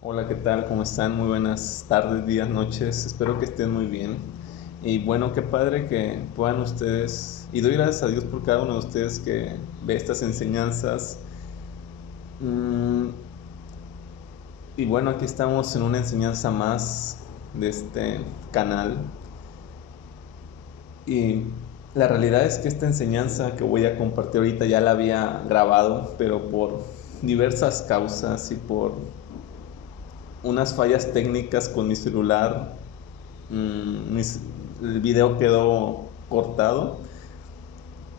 Hola, ¿qué tal? ¿Cómo están? Muy buenas tardes, días, noches. Espero que estén muy bien. Y bueno, qué padre que puedan ustedes, y doy gracias a Dios por cada uno de ustedes que ve estas enseñanzas. Mm, y bueno, aquí estamos en una enseñanza más de este canal. Y la realidad es que esta enseñanza que voy a compartir ahorita ya la había grabado, pero por diversas causas y por unas fallas técnicas con mi celular, el video quedó cortado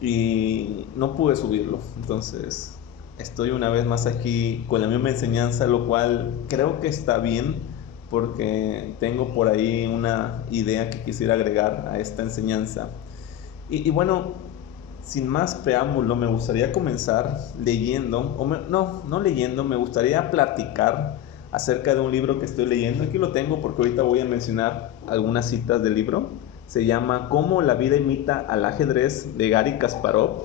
y no pude subirlo. Entonces estoy una vez más aquí con la misma enseñanza, lo cual creo que está bien porque tengo por ahí una idea que quisiera agregar a esta enseñanza. Y bueno, sin más preámbulo, me gustaría comenzar leyendo, no leyendo, me gustaría platicar acerca de un libro que estoy leyendo. Aquí lo tengo porque ahorita voy a mencionar algunas citas del libro. Se llama Cómo la vida imita al ajedrez, de Gary Kasparov.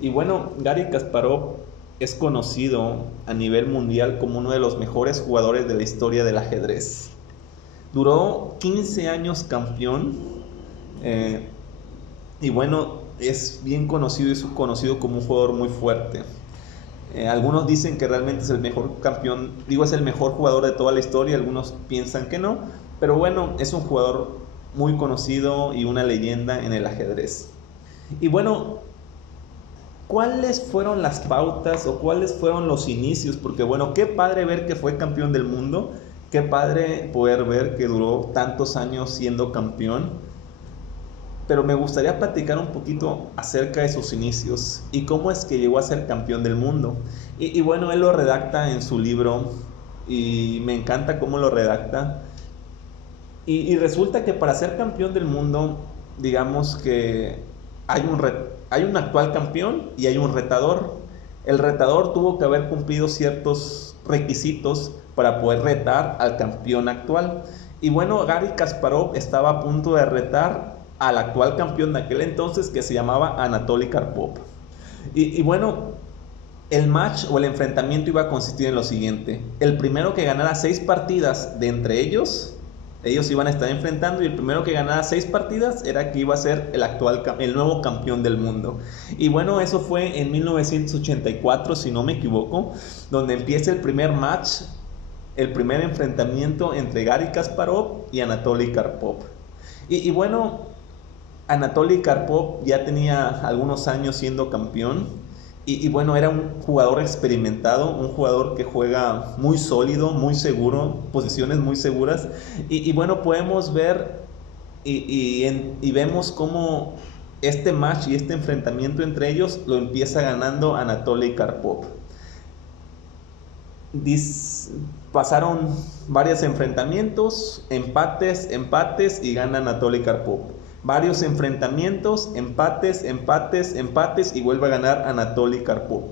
Y bueno, Gary Kasparov es conocido a nivel mundial como uno de los mejores jugadores de la historia del ajedrez. Duró 15 años campeón. eh, y bueno, es bien conocido y es conocido como un jugador muy fuerte. Algunos dicen que realmente es el mejor campeón, digo, es el mejor jugador de toda la historia, algunos piensan que no, pero bueno, es un jugador muy conocido y una leyenda en el ajedrez. Y bueno, ¿cuáles fueron las pautas o cuáles fueron los inicios? Porque bueno, qué padre ver que fue campeón del mundo, qué padre poder ver que duró tantos años siendo campeón, pero me gustaría platicar un poquito acerca de sus inicios y cómo es que llegó a ser campeón del mundo. Y bueno, él lo redacta en su libro y me encanta cómo lo redacta. Y resulta que para ser campeón del mundo, digamos que hay un actual campeón y hay un retador. El retador tuvo que haber cumplido ciertos requisitos para poder retar al campeón actual. Y bueno, Gary Kasparov estaba a punto de retar al actual campeón de aquel entonces, que se llamaba Anatoly Karpov. Y bueno, el match o el enfrentamiento iba a consistir en lo siguiente: el primero que ganara 6 partidas de entre ellos iban a estar enfrentando, y el primero que ganara 6 partidas era que iba a ser el nuevo campeón del mundo. Y bueno, eso fue en 1984, si no me equivoco, donde empieza el primer match, el primer enfrentamiento entre Gary Kasparov y Anatoly Karpov. Y bueno, Anatoly Karpov ya tenía algunos años siendo campeón. Y bueno, era un jugador experimentado, un jugador que juega muy sólido, muy seguro, posiciones muy seguras. Y bueno, podemos ver y vemos cómo este match y este enfrentamiento entre ellos lo empieza ganando Anatoly Karpov. Pasaron varios enfrentamientos, empates y gana Anatoly Karpov. Varios enfrentamientos, empates y vuelve a ganar Anatoly Karpov.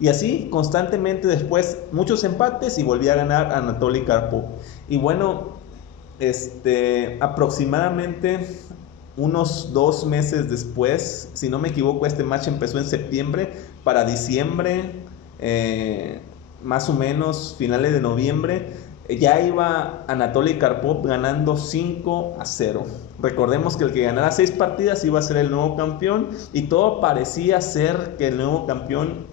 Y así constantemente, después muchos empates y volvía a ganar Anatoly Karpov. Y bueno, aproximadamente unos 2 meses después, si no me equivoco, este match empezó en septiembre. Para diciembre, más o menos finales de noviembre, ya iba Anatoly Karpov ganando 5-0. Recordemos que el que ganara 6 partidas iba a ser el nuevo campeón, y todo parecía ser que el nuevo campeón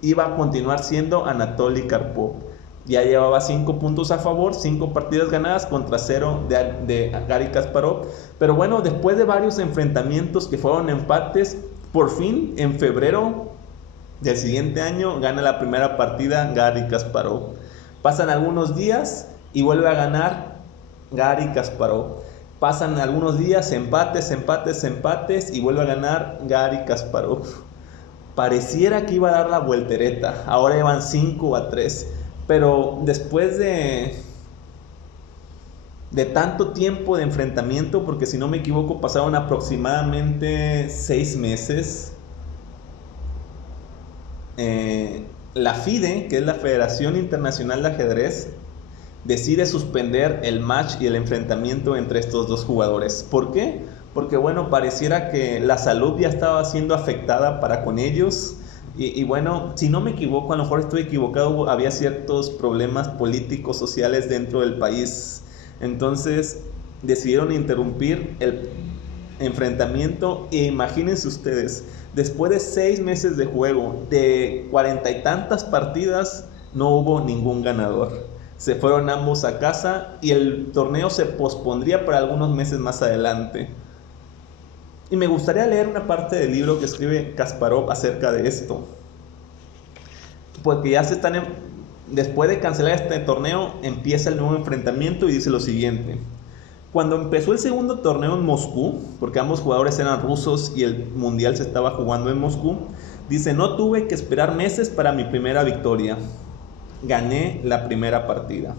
iba a continuar siendo Anatoly Karpov. Ya llevaba 5 puntos a favor, 5 partidas ganadas contra 0 de Gary Kasparov. Pero bueno, después de varios enfrentamientos que fueron empates, por fin en febrero del siguiente año gana la primera partida Gary Kasparov. Pasan algunos días y vuelve a ganar Gary Kasparov. Pasan algunos días, empates y vuelve a ganar Gary Kasparov. Pareciera que iba a dar la voltereta. Ahora llevan 5-3. Pero después de tanto tiempo de enfrentamiento, porque si no me equivoco pasaron aproximadamente 6 meses, la FIDE, que es la Federación Internacional de Ajedrez, decide suspender el match y el enfrentamiento entre estos dos jugadores. ¿Por qué? Porque bueno, pareciera que la salud ya estaba siendo afectada para con ellos, Y bueno, si no me equivoco, a lo mejor estoy equivocado, había ciertos problemas políticos, sociales dentro del país. Entonces decidieron interrumpir el enfrentamiento e imagínense ustedes, después de 6 meses de juego, de 40 y tantas partidas, no hubo ningún ganador. Se fueron ambos a casa y el torneo se pospondría para algunos meses más adelante. Y me gustaría leer una parte del libro que escribe Kasparov acerca de esto. Porque ya se están después de cancelar este torneo, empieza el nuevo enfrentamiento y dice lo siguiente. Cuando empezó el segundo torneo en Moscú, porque ambos jugadores eran rusos y el mundial se estaba jugando en Moscú, dice, no tuve que esperar meses para mi primera victoria. Gané la primera partida.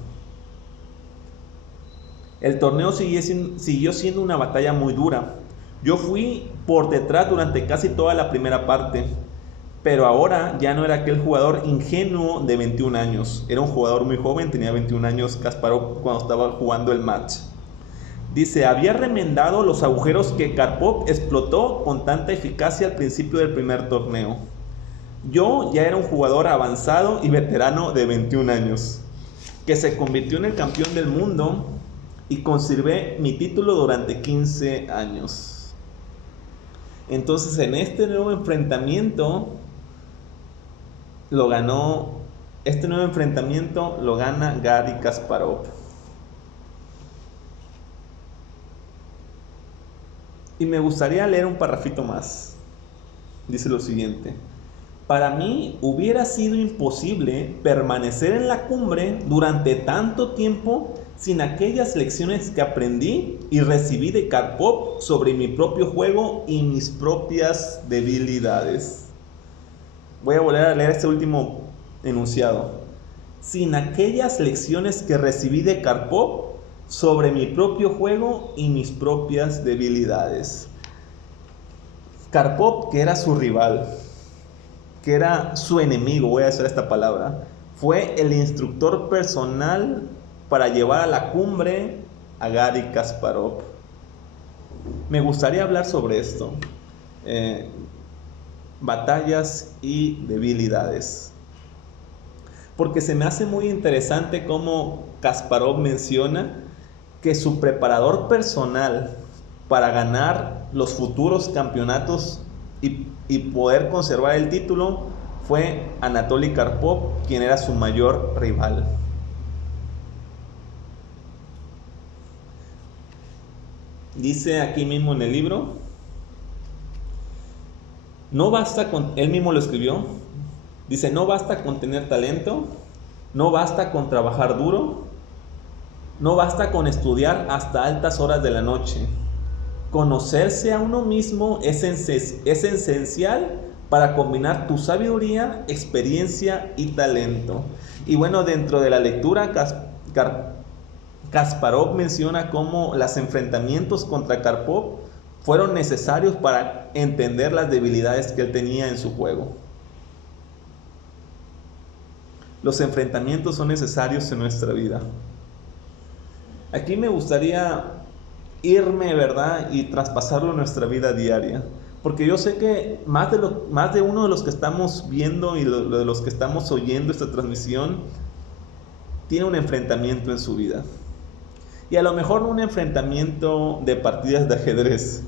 El torneo siguió siendo una batalla muy dura. Yo fui por detrás durante casi toda la primera parte, pero ahora ya no era aquel jugador ingenuo de 21 años. Era un jugador muy joven, tenía 21 años Kasparov cuando estaba jugando el match. Dice, había remendado los agujeros que Karpov explotó con tanta eficacia al principio del primer torneo. Yo ya era un jugador avanzado y veterano de 21 años, que se convirtió en el campeón del mundo y conservé mi título durante 15 años. Entonces en este nuevo enfrentamiento lo gana Garry Kasparov. Y me gustaría leer un parrafito más. Dice lo siguiente. Para mí hubiera sido imposible permanecer en la cumbre durante tanto tiempo sin aquellas lecciones que aprendí y recibí de Karpov sobre mi propio juego y mis propias debilidades. Voy a volver a leer este último enunciado. Sin aquellas lecciones que recibí de Karpov sobre mi propio juego y mis propias debilidades. Karpov, que era su rival, que era su enemigo, voy a decir esta palabra, fue el instructor personal para llevar a la cumbre a Garry Kasparov. Me gustaría hablar sobre esto. Batallas y debilidades. Porque se me hace muy interesante cómo Kasparov menciona que su preparador personal para ganar los futuros campeonatos y poder conservar el título fue Anatoly Karpov, quien era su mayor rival. Dice aquí mismo en el libro, él mismo lo escribió, dice, no basta con tener talento, no basta con trabajar duro, no basta con estudiar hasta altas horas de la noche. Conocerse a uno mismo es esencial para combinar tu sabiduría, experiencia y talento. Y bueno, dentro de la lectura, Kasparov menciona cómo los enfrentamientos contra Karpov fueron necesarios para entender las debilidades que él tenía en su juego. Los enfrentamientos son necesarios en nuestra vida. Aquí me gustaría irme, ¿verdad? Y traspasarlo en nuestra vida diaria. Porque yo sé que más de uno de los que estamos viendo y de los que estamos oyendo esta transmisión tiene un enfrentamiento en su vida. Y a lo mejor no un enfrentamiento de partidas de ajedrez,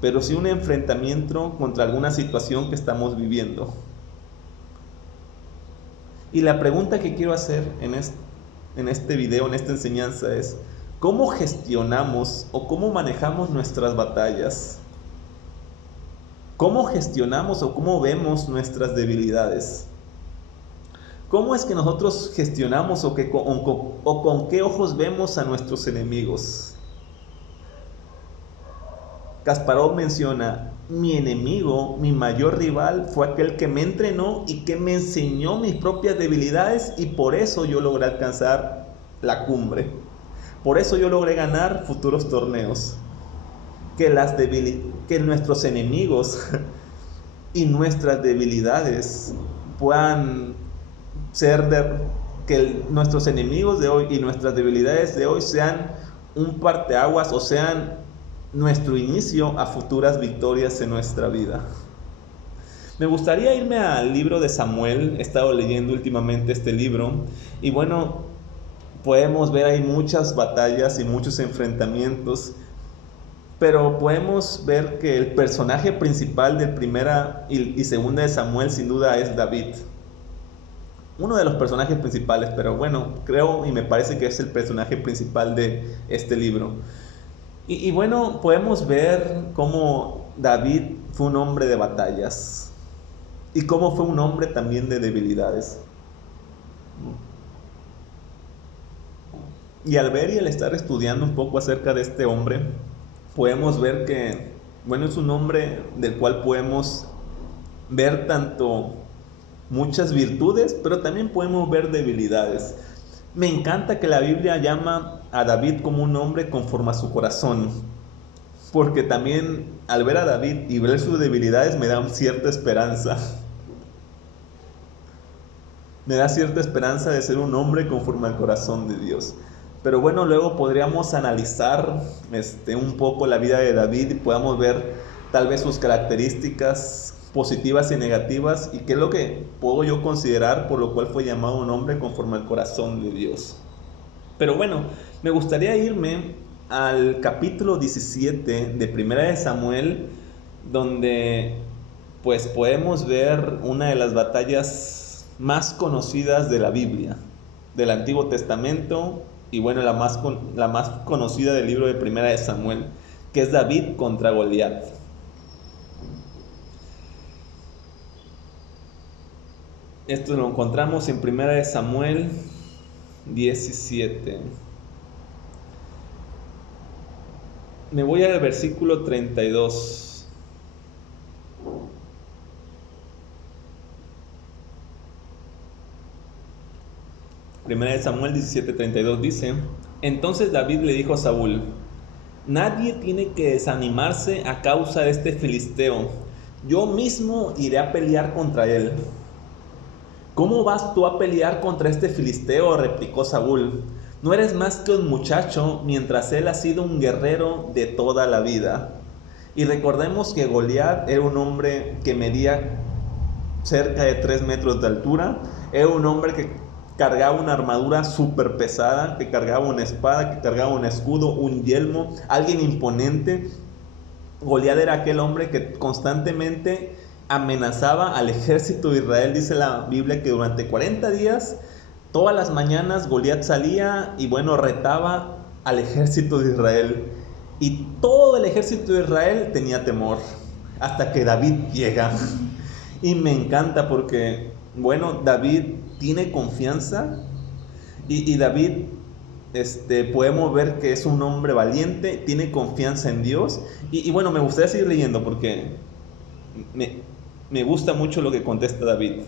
pero sí un enfrentamiento contra alguna situación que estamos viviendo. Y la pregunta que quiero hacer en este video, en esta enseñanza es, ¿cómo gestionamos o cómo manejamos nuestras batallas? ¿Cómo gestionamos o cómo vemos nuestras debilidades? ¿Cómo es que nosotros gestionamos o con qué ojos vemos a nuestros enemigos? Kasparov menciona, mi enemigo, mi mayor rival, fue aquel que me entrenó y que me enseñó mis propias debilidades y por eso yo logré alcanzar la cumbre. Por eso yo logré ganar futuros torneos. Que nuestros enemigos y nuestras debilidades puedan ser que nuestros enemigos de hoy y nuestras debilidades de hoy sean un parteaguas o sean nuestro inicio a futuras victorias en nuestra vida. Me gustaría irme al libro de Samuel. He estado leyendo últimamente este libro y bueno, podemos ver ahí muchas batallas y muchos enfrentamientos, pero podemos ver que el personaje principal de primera y segunda de Samuel sin duda es David. Uno de los personajes principales, pero bueno, creo y me parece que es el personaje principal de este libro. Y bueno, podemos ver cómo David fue un hombre de batallas y cómo fue un hombre también de debilidades. Y al ver y al estar estudiando un poco acerca de este hombre, podemos ver que, bueno, es un hombre del cual podemos ver tanto muchas virtudes, pero también podemos ver debilidades. Me encanta que la Biblia llama a David como un hombre conforme a su corazón, porque también al ver a David y ver sus debilidades me da cierta esperanza. Me da cierta esperanza de ser un hombre conforme al corazón de Dios. Pero bueno, luego podríamos analizar un poco la vida de David y podamos ver tal vez sus características positivas y negativas y qué es lo que puedo yo considerar por lo cual fue llamado un hombre conforme al corazón de Dios. Pero bueno, me gustaría irme al capítulo 17 de Primera de Samuel, donde pues podemos ver una de las batallas más conocidas de la Biblia, del Antiguo Testamento, y bueno, la más conocida del libro de Primera de Samuel, que es David contra Goliat. Esto lo encontramos en Primera de Samuel 17. Me voy al versículo 32. Primera de Samuel 17:32 dice: Entonces David le dijo a Saúl: Nadie tiene que desanimarse a causa de este filisteo. Yo mismo iré a pelear contra él. ¿Cómo vas tú a pelear contra este filisteo?, replicó Saúl. No eres más que un muchacho, mientras él ha sido un guerrero de toda la vida. Y recordemos que Goliat era un hombre que medía cerca de 3 metros de altura. Era un hombre que cargaba una armadura súper pesada, que cargaba una espada, que cargaba un escudo, un yelmo, alguien imponente. Goliat era aquel hombre que constantemente amenazaba al ejército de Israel. Dice la Biblia que durante 40 días, todas las mañanas, Goliat salía y bueno, retaba al ejército de Israel. Y todo el ejército de Israel tenía temor, hasta que David llega. Y me encanta porque, bueno, David tiene confianza y David, podemos ver que es un hombre valiente, tiene confianza en Dios. Y bueno, me gustaría seguir leyendo porque me gusta mucho lo que contesta David.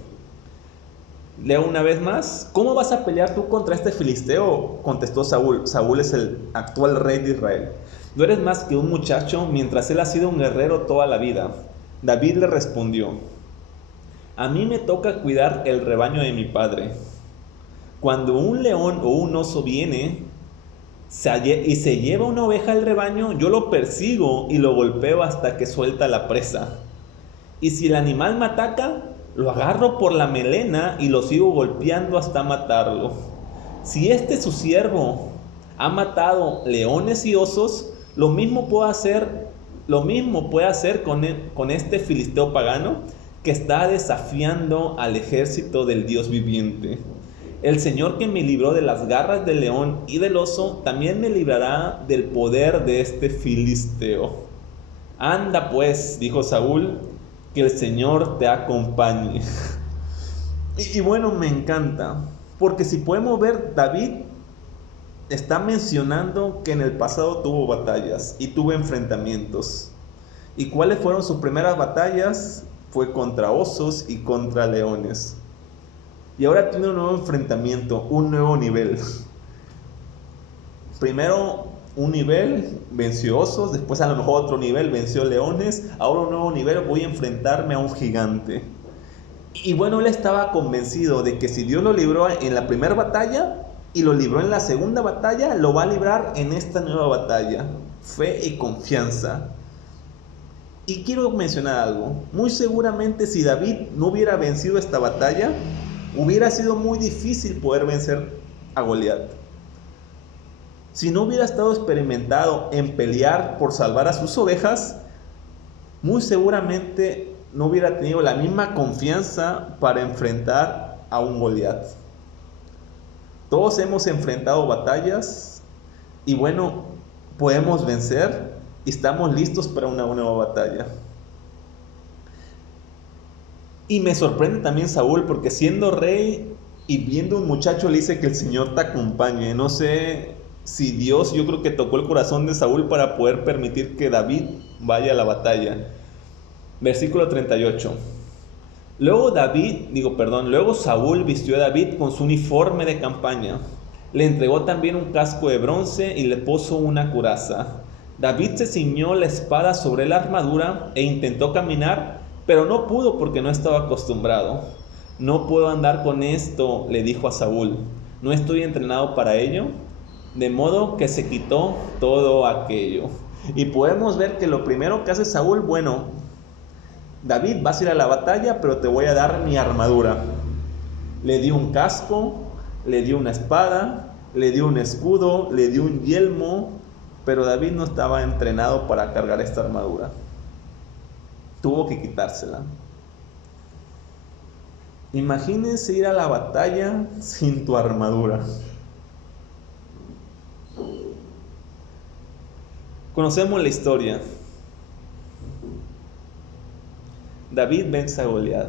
Leo una vez más. ¿Cómo vas a pelear tú contra este filisteo?, contestó Saúl. Saúl es el actual rey de Israel. No eres más que un muchacho, mientras él ha sido un guerrero toda la vida. David le respondió: A mí me toca cuidar el rebaño de mi padre. Cuando un león o un oso viene y se lleva una oveja al rebaño, yo lo persigo y lo golpeo hasta que suelta la presa. Y si el animal me ataca, lo agarro por la melena y lo sigo golpeando hasta matarlo. Si su siervo ha matado leones y osos, lo mismo puede hacer con este filisteo pagano que está desafiando al ejército del Dios viviente. El Señor que me libró de las garras del león y del oso, también me librará del poder de este filisteo. Anda pues, dijo Saúl, que el Señor te acompañe. Y bueno, me encanta, porque si podemos ver, David está mencionando que en el pasado tuvo batallas y tuvo enfrentamientos. ¿Y cuáles fueron sus primeras batallas? Fue contra osos y contra leones. Y ahora tiene un nuevo enfrentamiento, un nuevo nivel. Primero un nivel, venció osos, después a lo mejor otro nivel, venció leones, ahora un nuevo nivel, voy a enfrentarme a un gigante. Y bueno, él estaba convencido de que si Dios lo libró en la primera batalla y lo libró en la segunda batalla, lo va a librar en esta nueva batalla. Fe y confianza. Y quiero mencionar algo. Muy seguramente si David no hubiera vencido esta batalla, hubiera sido muy difícil poder vencer a Goliat. Si no hubiera estado experimentado en pelear por salvar a sus ovejas, muy seguramente no hubiera tenido la misma confianza para enfrentar a un Goliat. Todos hemos enfrentado batallas y bueno, podemos vencer y estamos listos para una nueva batalla. Y me sorprende también Saúl, porque siendo rey y viendo un muchacho le dice que el Señor te acompañe. No sé si Dios, yo creo que tocó el corazón de Saúl para poder permitir que David vaya a la batalla. Versículo 38. Luego Saúl vistió a David con su uniforme de campaña. Le entregó también un casco de bronce y le puso una coraza. David se ciñó la espada sobre la armadura e intentó caminar, pero no pudo porque no estaba acostumbrado. No puedo andar con esto, le dijo a Saúl. No estoy entrenado para ello. De modo que se quitó todo aquello. Y podemos ver que lo primero que hace Saúl, bueno, David, vas a ir a la batalla, pero te voy a dar mi armadura. Le dio un casco, le dio una espada, le dio un escudo, le dio un yelmo, pero David no estaba entrenado para cargar esta armadura. Tuvo que quitársela. Imagínense ir a la batalla sin tu armadura. Conocemos la historia. David vence a Goliat.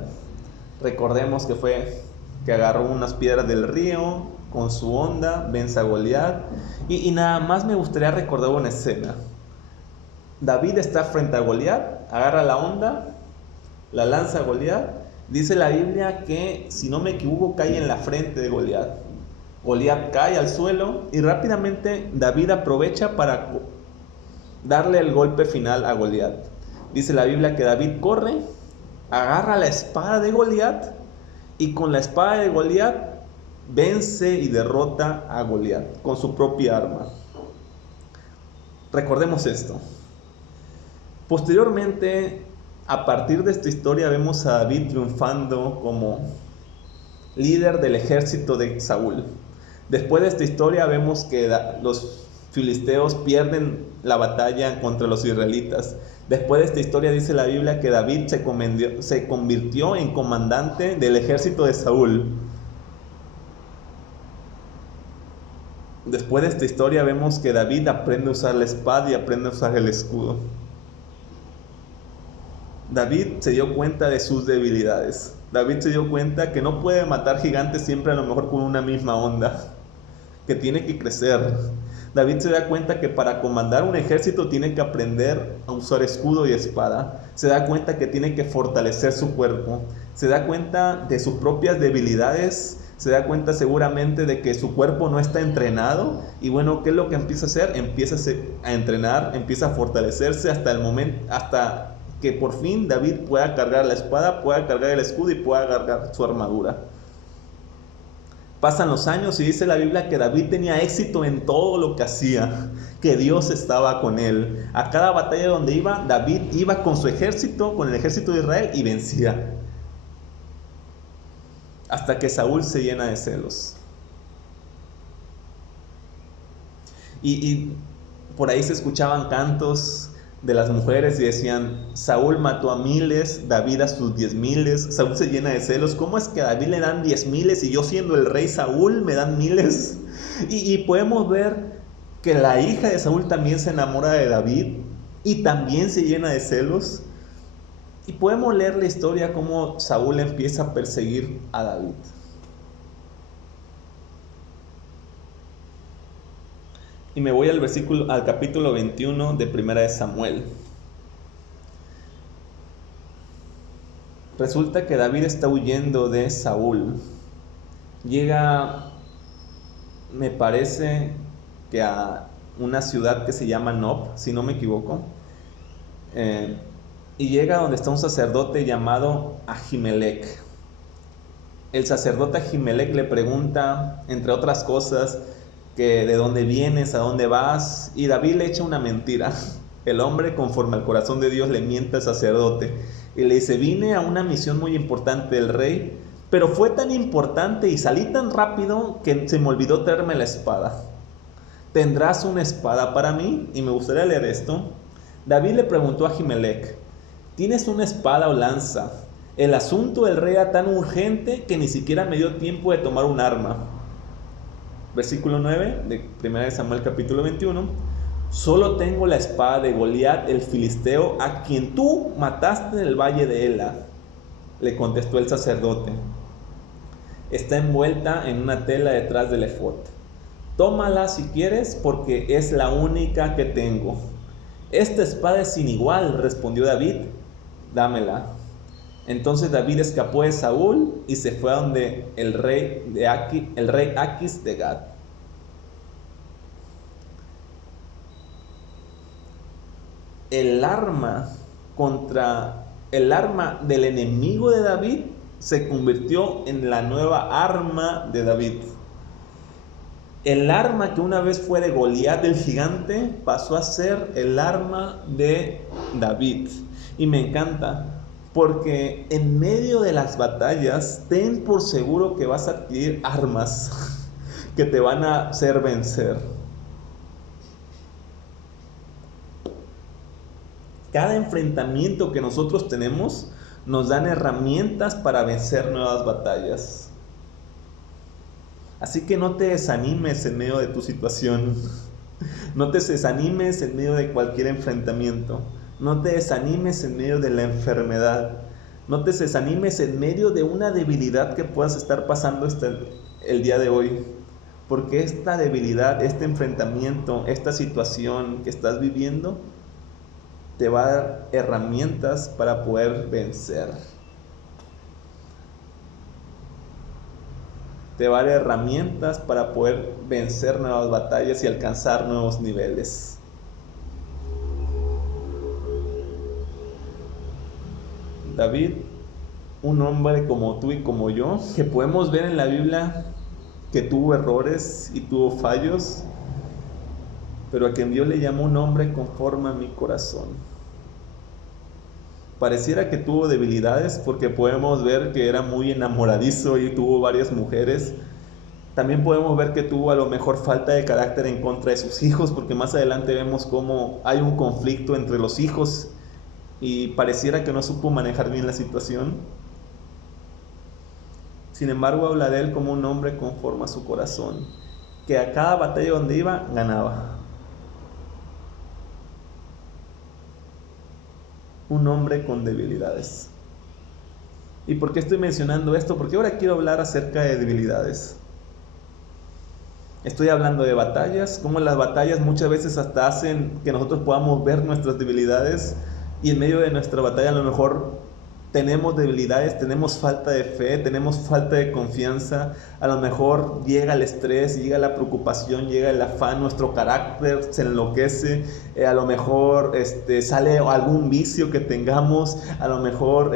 Recordemos que agarró unas piedras del río con su honda, vence a Goliat. Y nada más me gustaría recordar una escena. David está frente a Goliat, agarra la honda, la lanza a Goliat. Dice la Biblia que, si no me equivoco, cae en la frente de Goliat. Goliat cae al suelo y rápidamente David aprovecha para darle el golpe final a Goliat. Dice la Biblia que David corre, agarra la espada de Goliat y con la espada de Goliat vence y derrota a Goliat con su propia arma. Recordemos esto. Posteriormente, a partir de esta historia, vemos a David triunfando como líder del ejército de Saúl. Después de esta historia vemos que los filisteos pierden la batalla contra los israelitas. Después de esta historia dice la Biblia que David se convirtió en comandante del ejército de Saúl. Después de esta historia vemos que David aprende a usar la espada y aprende a usar el escudo. David se dio cuenta de sus debilidades. David se dio cuenta que no puede matar gigantes siempre a lo mejor con una misma onda, que tiene que crecer. David se da cuenta que para comandar un ejército tiene que aprender a usar escudo y espada. Se da cuenta que tiene que fortalecer su cuerpo. Se da cuenta de sus propias debilidades. Se da cuenta seguramente de que su cuerpo no está entrenado. Y bueno, ¿qué es lo que empieza a hacer? Empieza a entrenar, empieza a fortalecerse hasta que por fin David pueda cargar la espada, pueda cargar el escudo y pueda cargar su armadura. Pasan los años y dice la Biblia que David tenía éxito en todo lo que hacía, que Dios estaba con él. A cada batalla donde iba, David iba con su ejército, con el ejército de Israel, y vencía. Hasta que Saúl se llena de celos. Y por ahí se escuchaban cantos de las mujeres y decían: Saúl mató a miles, David a sus 10,000. Saúl se llena de celos. ¿Cómo es que a David le dan 10,000 y yo siendo el rey Saúl me dan miles? Y podemos ver que la hija de Saúl también se enamora de David y también se llena de celos. Y podemos leer la historia cómo Saúl empieza a perseguir a David. Y me voy al capítulo 21 de Primera de Samuel. Resulta que David está huyendo de Saúl. Llega, me parece que a una ciudad que se llama Nob, si no me equivoco. Y llega donde está un sacerdote llamado Ahimelech. El sacerdote Ahimelech le pregunta, entre otras cosas, que de dónde vienes, a dónde vas, y David le echa una mentira. El hombre, conforme al corazón de Dios, le miente al sacerdote y le dice: vine a una misión muy importante del rey, pero fue tan importante y salí tan rápido que se me olvidó traerme la espada. ¿Tendrás una espada para mí? Y me gustaría leer esto. David le preguntó a Ahimelech: ¿tienes una espada o lanza? El asunto del rey era tan urgente que ni siquiera me dio tiempo de tomar un arma. Versículo 9 de 1 Samuel capítulo 21. Solo tengo la espada de Goliat el filisteo, a quien tú mataste en el valle de Ela. Le contestó el sacerdote: está envuelta en una tela detrás del efod. Tómala si quieres, porque es la única que tengo. Esta espada es sin igual, respondió David. Dámela. Entonces David escapó de Saúl y se fue a donde el rey Aquis de Gat. El arma del enemigo de David se convirtió en la nueva arma de David. El arma que una vez fue de Goliat el gigante pasó a ser el arma de David. Y me encanta, porque en medio de las batallas, ten por seguro que vas a adquirir armas que te van a hacer vencer. Cada enfrentamiento que nosotros tenemos nos dan herramientas para vencer nuevas batallas. Así que no te desanimes en medio de tu situación. No te desanimes en medio de cualquier enfrentamiento. No te desanimes en medio de la enfermedad. No te desanimes en medio de una debilidad que puedas estar pasando el día de hoy. Porque esta debilidad, este enfrentamiento, esta situación que estás viviendo, te va a dar herramientas para poder vencer. Te va a dar herramientas para poder vencer nuevas batallas y alcanzar nuevos niveles. David, un hombre como tú y como yo, que podemos ver en la Biblia que tuvo errores y tuvo fallos, pero a quien Dios le llamó un hombre conforme a mi corazón. Pareciera que tuvo debilidades, porque podemos ver que era muy enamoradizo y tuvo varias mujeres. También podemos ver que tuvo a lo mejor falta de carácter en contra de sus hijos, porque más adelante vemos cómo hay un conflicto entre los hijos y pareciera que no supo manejar bien la situación. Sin embargo, habla de él como un hombre conforme a su corazón, que a cada batalla donde iba, ganaba. Un hombre con debilidades. ¿Y por qué estoy mencionando esto? Porque ahora quiero hablar acerca de debilidades. Estoy hablando de batallas, cómo las batallas muchas veces hasta hacen que nosotros podamos ver nuestras debilidades, y en medio de nuestra batalla a lo mejor tenemos debilidades, tenemos falta de fe, tenemos falta de confianza, a lo mejor llega el estrés, llega la preocupación, llega el afán, nuestro carácter se enloquece, a lo mejor sale algún vicio que tengamos, a lo mejor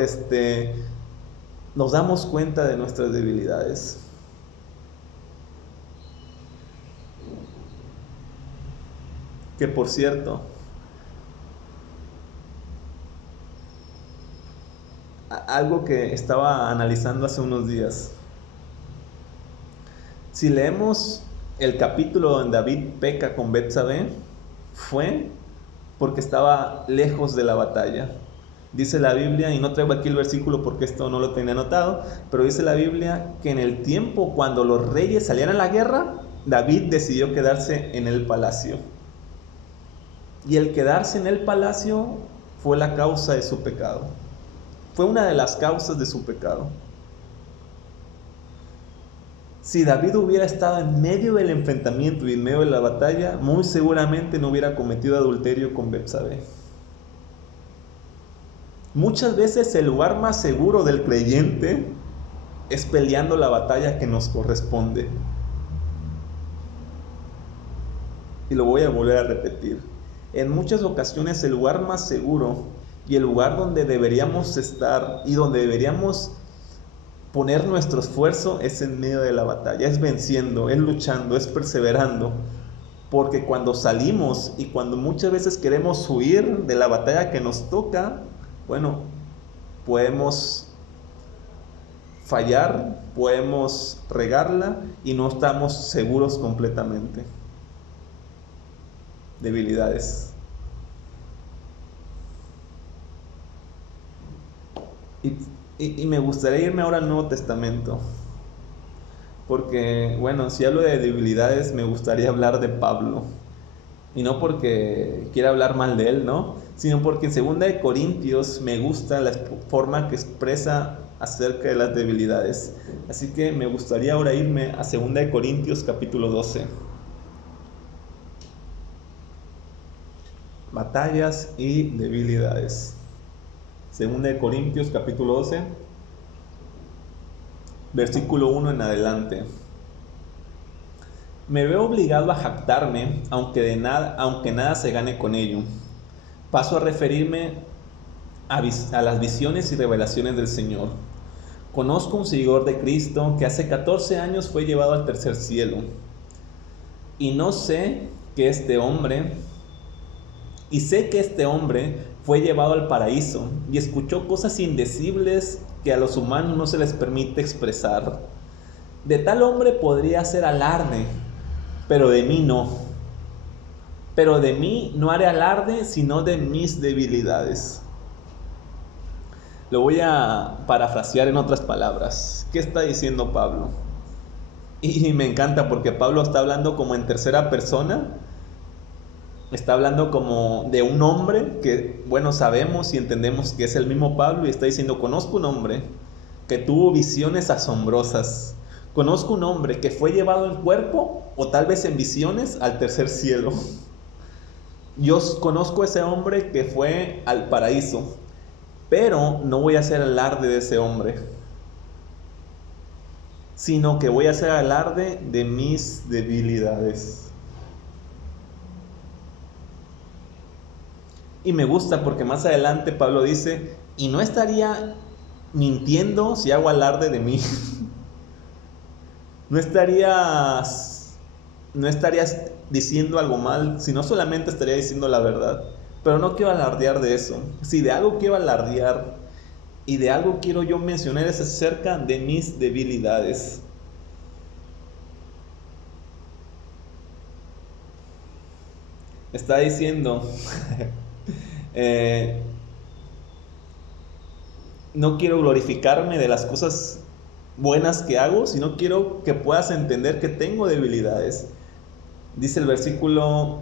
nos damos cuenta de nuestras debilidades. Que por cierto, algo que estaba analizando hace unos días. Si leemos el capítulo donde David peca con Betsabé, fue porque estaba lejos de la batalla. Dice la Biblia, y no traigo aquí el versículo porque esto no lo tenía anotado, pero dice la Biblia que en el tiempo cuando los reyes salían a la guerra, David decidió quedarse en el palacio. Y el quedarse en el palacio fue la causa de su pecado. Fue una de las causas de su pecado. Si David hubiera estado en medio del enfrentamiento y en medio de la batalla, muy seguramente no hubiera cometido adulterio con Betsabé. Muchas veces el lugar más seguro del creyente es peleando la batalla que nos corresponde. Y lo voy a volver a repetir. En muchas ocasiones el lugar más seguro y el lugar donde deberíamos estar y donde deberíamos poner nuestro esfuerzo es en medio de la batalla, es venciendo, es luchando, es perseverando. Porque cuando salimos y cuando muchas veces queremos huir de la batalla que nos toca, bueno, podemos fallar, podemos regarla y no estamos seguros completamente. Debilidades. Y me gustaría irme ahora al Nuevo Testamento. Porque, bueno, si hablo de debilidades, me gustaría hablar de Pablo. Y no porque quiera hablar mal de él, ¿no? Sino porque en 2 Corintios me gusta la forma que expresa acerca de las debilidades. Así que me gustaría ahora irme a 2 Corintios capítulo 12. Batallas y debilidades. 2 Corintios capítulo 12, versículo 1 en adelante. Me veo obligado a jactarme, aunque nada se gane con ello. Paso a referirme a las visiones y revelaciones del Señor. Conozco un seguidor de Cristo que hace 14 años fue llevado al tercer cielo. Y sé que este hombre fue llevado al paraíso y escuchó cosas indecibles que a los humanos no se les permite expresar. De tal hombre podría hacer alarde, pero de mí no. Pero de mí no haré alarde, sino de mis debilidades. Lo voy a parafrasear en otras palabras. ¿Qué está diciendo Pablo? Y me encanta porque Pablo está hablando como en tercera persona. Está hablando como de un hombre que, bueno, sabemos y entendemos que es el mismo Pablo, y está diciendo: conozco un hombre que tuvo visiones asombrosas. Conozco un hombre que fue llevado en cuerpo, o tal vez en visiones, al tercer cielo. Yo conozco a ese hombre que fue al paraíso, pero no voy a hacer alarde de ese hombre, sino que voy a hacer alarde de mis debilidades. Y me gusta porque más adelante Pablo dice: y no estaría mintiendo si hago alarde de mí. No estarías diciendo algo mal, sino solamente estaría diciendo la verdad. Pero no quiero alardear de eso. Si de algo quiero alardear y de algo quiero yo mencionar, es acerca de mis debilidades. Está diciendo no quiero glorificarme de las cosas buenas que hago, sino quiero que puedas entender que tengo debilidades. Dice el versículo,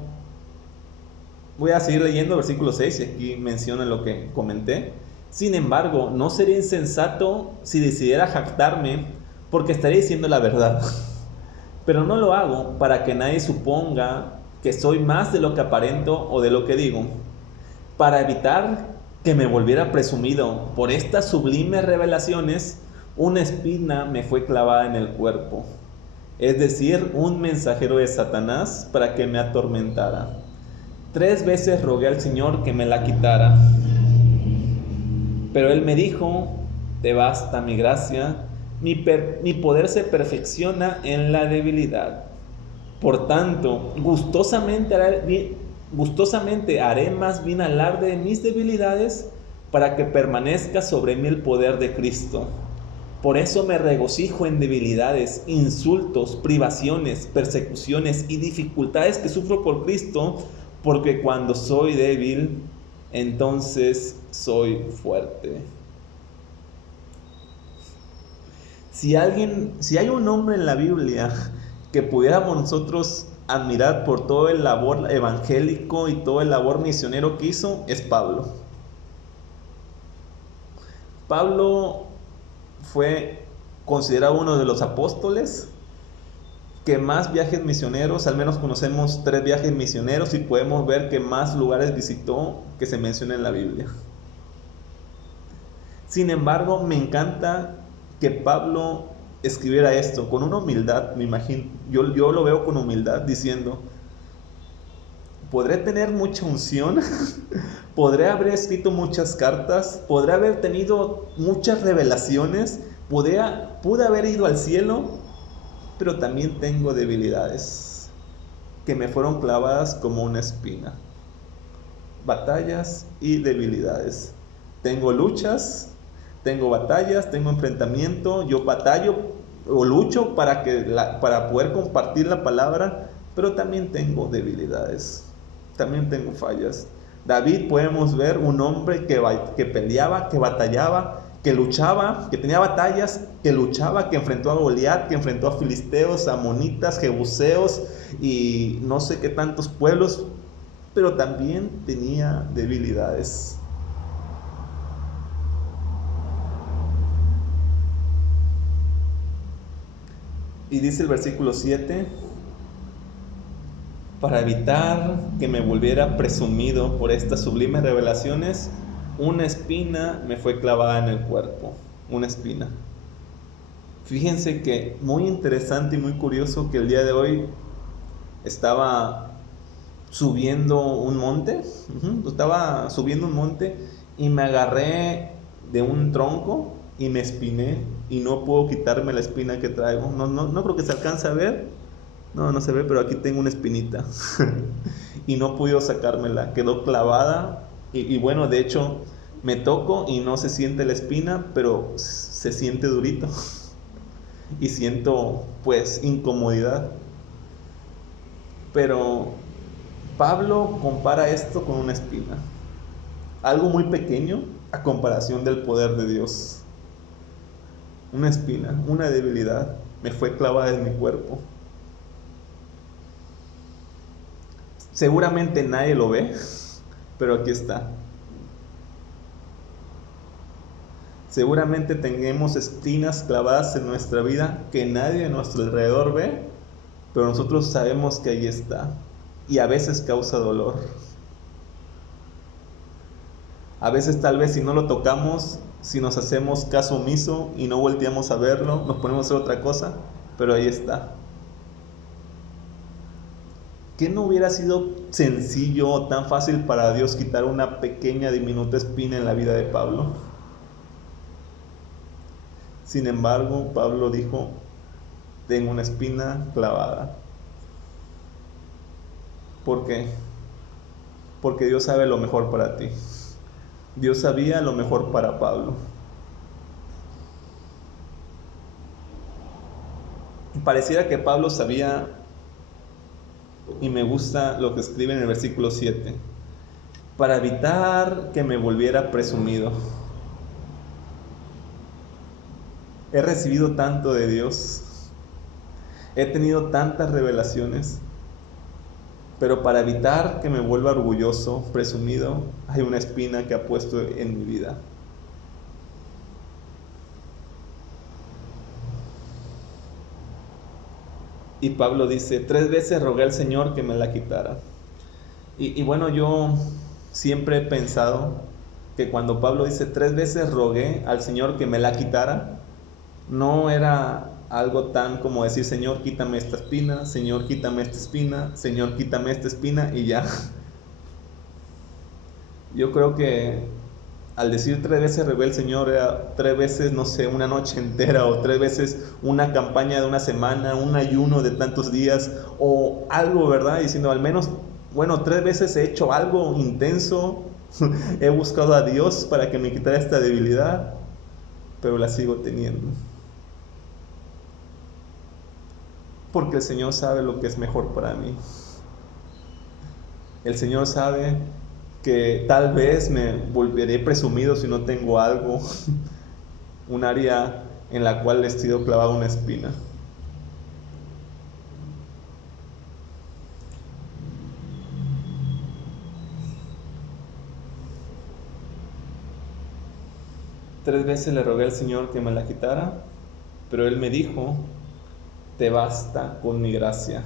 voy a seguir leyendo el versículo 6, y aquí menciona lo que comenté. Sin embargo, no sería insensato si decidiera jactarme, porque estaría diciendo la verdad. Pero no lo hago para que nadie suponga que soy más de lo que aparento o de lo que digo. Para evitar que me volviera presumido por estas sublimes revelaciones, una espina me fue clavada en el cuerpo, es decir, un mensajero de Satanás para que me atormentara. 3 veces rogué al Señor que me la quitara, pero Él me dijo: te basta mi gracia, mi poder se perfecciona en la debilidad. Por tanto, gustosamente haré más bien alarde de mis debilidades, para que permanezca sobre mí el poder de Cristo. Por eso me regocijo en debilidades, insultos, privaciones, persecuciones y dificultades que sufro por Cristo, porque cuando soy débil, entonces soy fuerte. Si hay un hombre en la Biblia que pudiéramos nosotros admirar por todo el labor evangélico y todo el labor misionero que hizo, es Pablo. Pablo fue considerado uno de los apóstoles que más viajes misioneros, al menos conocemos 3 viajes misioneros, y podemos ver que más lugares visitó que se menciona en la Biblia. Sin embargo, me encanta que Pablo escribiera esto con una humildad. Me imagino, yo lo veo con humildad, diciendo: podré tener mucha unción, podré haber escrito muchas cartas, podré haber tenido muchas revelaciones, pude haber ido al cielo, pero también tengo debilidades. que me fueron clavadas como una espina. Batallas y debilidades. Tengo luchas, tengo batallas, tengo enfrentamiento. Yo batallo o lucho para poder compartir la palabra, pero también tengo debilidades, también tengo fallas. David, podemos ver un hombre que peleaba, que batallaba, que luchaba, que tenía batallas, que luchaba, que enfrentó a Goliat, que enfrentó a filisteos, amonitas, jebuseos y no sé qué tantos pueblos, pero también tenía debilidades. Y dice el versículo 7, para evitar que me volviera presumido por estas sublimes revelaciones, una espina me fue clavada en el cuerpo, una espina. Fíjense que muy interesante y muy curioso que el día de hoy estaba subiendo un monte, y me agarré de un tronco y me espiné y no puedo quitarme la espina que traigo. No creo que se alcance a ver, no se ve, pero aquí tengo una espinita y no pude sacármela, quedó clavada y bueno, de hecho me toco y no se siente la espina, pero se siente durito y siento pues incomodidad. Pero Pablo compara esto con una espina, algo muy pequeño a comparación del poder de Dios. Una espina, una debilidad, me fue clavada en mi cuerpo. Seguramente nadie lo ve, pero aquí está. Seguramente tengamos espinas clavadas en nuestra vida que nadie a nuestro alrededor ve, pero nosotros sabemos que ahí está. Y a veces causa dolor. A veces tal vez si no lo tocamos, si nos hacemos caso omiso y no volteamos a verlo, nos ponemos a hacer otra cosa, pero ahí está. ¿Qué no hubiera sido sencillo o tan fácil para Dios quitar una pequeña diminuta espina en la vida de Pablo? Sin embargo, Pablo dijo, tengo una espina clavada. ¿Por qué? Porque Dios sabe lo mejor para ti. Dios sabía lo mejor para Pablo. Pareciera que Pablo sabía, y me gusta lo que escribe en el versículo 7, para evitar que me volviera presumido. He recibido tanto de Dios, he tenido tantas revelaciones, pero para evitar que me vuelva orgulloso, presumido, hay una espina que ha puesto en mi vida. Y Pablo dice, 3 veces rogué al Señor que me la quitara. Y bueno, yo siempre he pensado que cuando Pablo dice 3 veces rogué al Señor que me la quitara, no era algo tan como decir, Señor, quítame esta espina, Señor, quítame esta espina, Señor, quítame esta espina y ya. Yo creo que al decir 3 veces rogué al Señor, era 3 veces, no sé, una noche entera, o 3 veces una campaña de una semana, un ayuno de tantos días, o algo, ¿verdad? Diciendo al menos, bueno, 3 veces he hecho algo intenso, he buscado a Dios para que me quitara esta debilidad, pero la sigo teniendo. Porque el Señor sabe lo que es mejor para mí. El Señor sabe que tal vez me volveré presumido si no tengo algo, un área en la cual he sido clavada una espina. Tres veces le rogué al Señor que me la quitara, pero Él me dijo, te basta con mi gracia.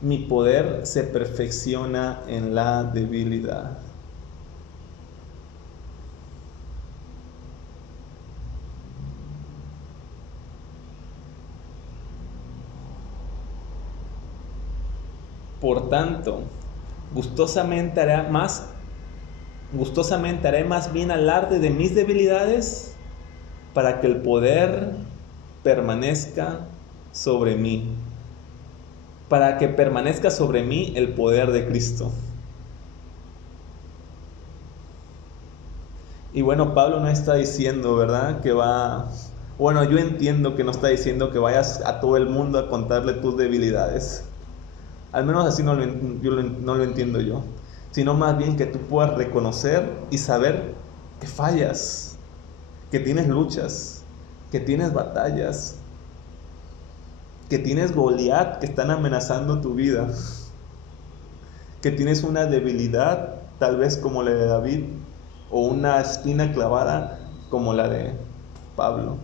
Mi poder se perfecciona en la debilidad. Por tanto, gustosamente haré más bien alarde de mis debilidades para que el poder permanezca sobre mí. para que permanezca sobre mí el poder de Cristo. Y bueno, Pablo no está diciendo, ¿verdad? Bueno, yo entiendo que no está diciendo que vayas a todo el mundo a contarle tus debilidades. Al menos así no lo entiendo yo. Sino más bien que tú puedas reconocer y saber que fallas, que tienes luchas, que tienes batallas, que tienes Goliat que están amenazando tu vida, que tienes una debilidad tal vez como la de David, o una espina clavada como la de Pablo.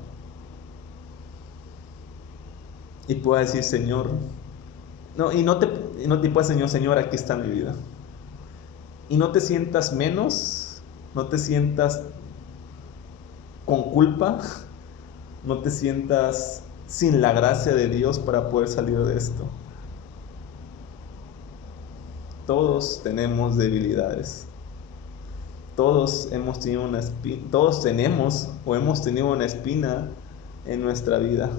Y puedas decir, Señor, y no te puedes, Señor, aquí está mi vida. Y no te sientas menos, no te sientas con culpa, no te sientas sin la gracia de Dios para poder salir de esto. Todos tenemos debilidades. Todos hemos tenido todos tenemos o hemos tenido una espina en nuestra vida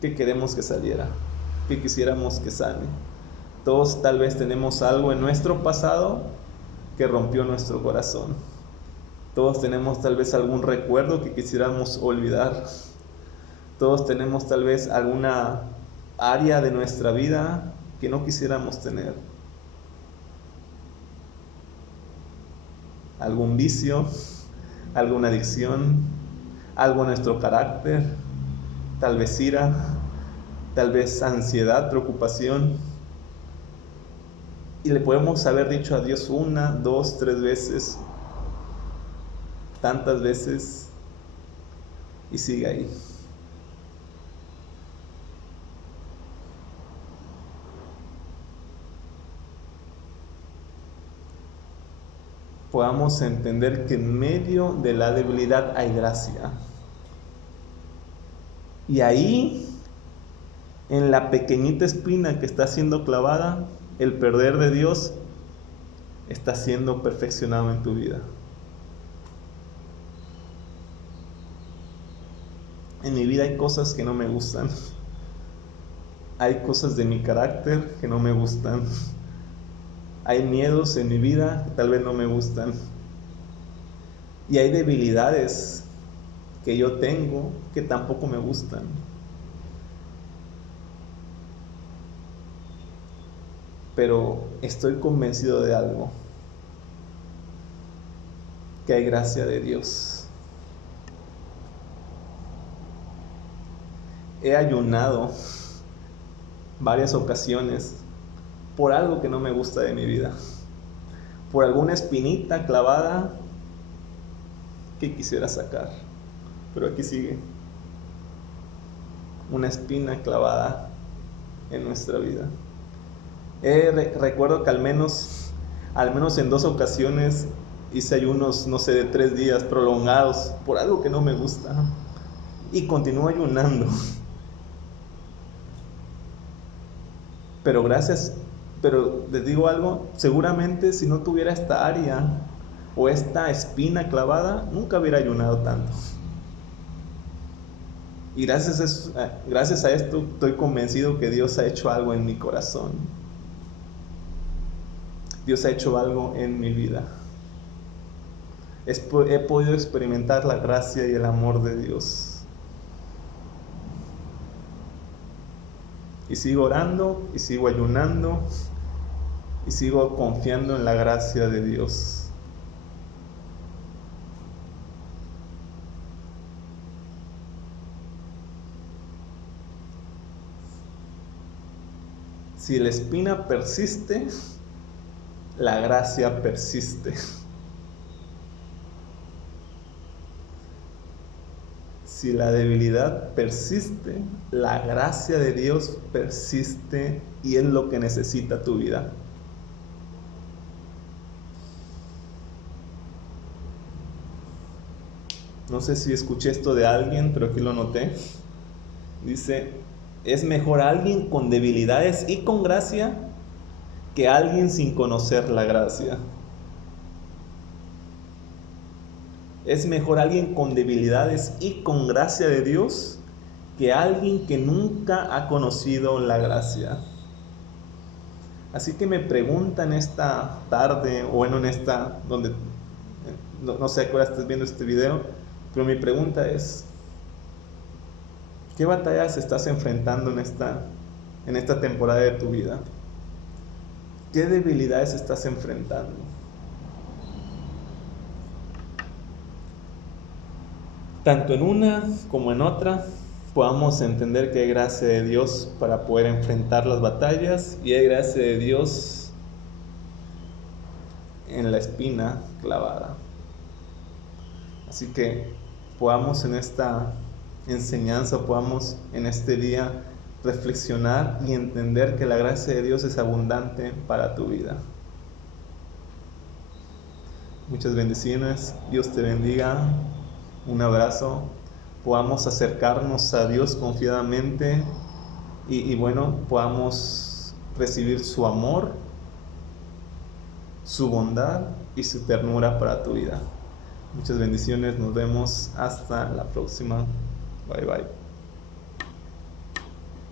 que queremos que saliera, que quisiéramos que sane. Todos tal vez tenemos algo en nuestro pasado que rompió nuestro corazón. Todos tenemos tal vez algún recuerdo que quisiéramos olvidar. Todos tenemos tal vez alguna área de nuestra vida que no quisiéramos tener. Algún vicio, alguna adicción, algo en nuestro carácter, tal vez ira, tal vez ansiedad, preocupación. Y le podemos haber dicho a Dios 1, 2, 3 veces, tantas veces, y sigue ahí. Podamos entender que en medio de la debilidad hay gracia. Y ahí, en la pequeñita espina que está siendo clavada, el perder de Dios está siendo perfeccionado en tu vida. En mi vida hay cosas que no me gustan. Hay cosas de mi carácter que no me gustan. Hay miedos en mi vida que tal vez no me gustan. Y hay debilidades que yo tengo que tampoco me gustan. Pero estoy convencido de algo, que hay gracia de Dios. He ayunado varias ocasiones por algo que no me gusta de mi vida, por alguna espinita clavada que quisiera sacar, pero aquí sigue una espina clavada en nuestra vida. Recuerdo que al menos en 2 ocasiones hice ayunos, no sé, de 3 días prolongados por algo que no me gusta, y continúo ayunando. Pero les digo algo, seguramente si no tuviera esta área o esta espina clavada, nunca hubiera ayunado tanto. Y gracias a esto estoy convencido que Dios ha hecho algo en mi corazón. Dios ha hecho algo en mi vida. He podido experimentar la gracia y el amor de Dios. Y sigo orando, y sigo ayunando, y sigo confiando en la gracia de Dios. Si la espina persiste, la gracia persiste. Si la debilidad persiste, la gracia de Dios persiste, y es lo que necesita tu vida. No sé si escuché esto de alguien, pero aquí lo noté. Dice, es mejor alguien con debilidades y con gracia que alguien sin conocer la gracia. Es mejor alguien con debilidades y con gracia de Dios que alguien que nunca ha conocido la gracia. Así que me pregunta en esta tarde, o bueno, en esta, donde no sé a qué hora estés viendo este video, pero mi pregunta es, ¿qué batallas estás enfrentando en esta temporada de tu vida? ¿Qué debilidades estás enfrentando? Tanto en una como en otra, podamos entender que hay gracia de Dios para poder enfrentar las batallas, y hay gracia de Dios en la espina clavada. Así que podamos en esta enseñanza, podamos en este día reflexionar y entender que la gracia de Dios es abundante para tu vida. Muchas bendiciones, Dios te bendiga, un abrazo, podamos acercarnos a Dios confiadamente y bueno, podamos recibir su amor, su bondad y su ternura para tu vida. Muchas bendiciones, nos vemos hasta la próxima. Bye bye.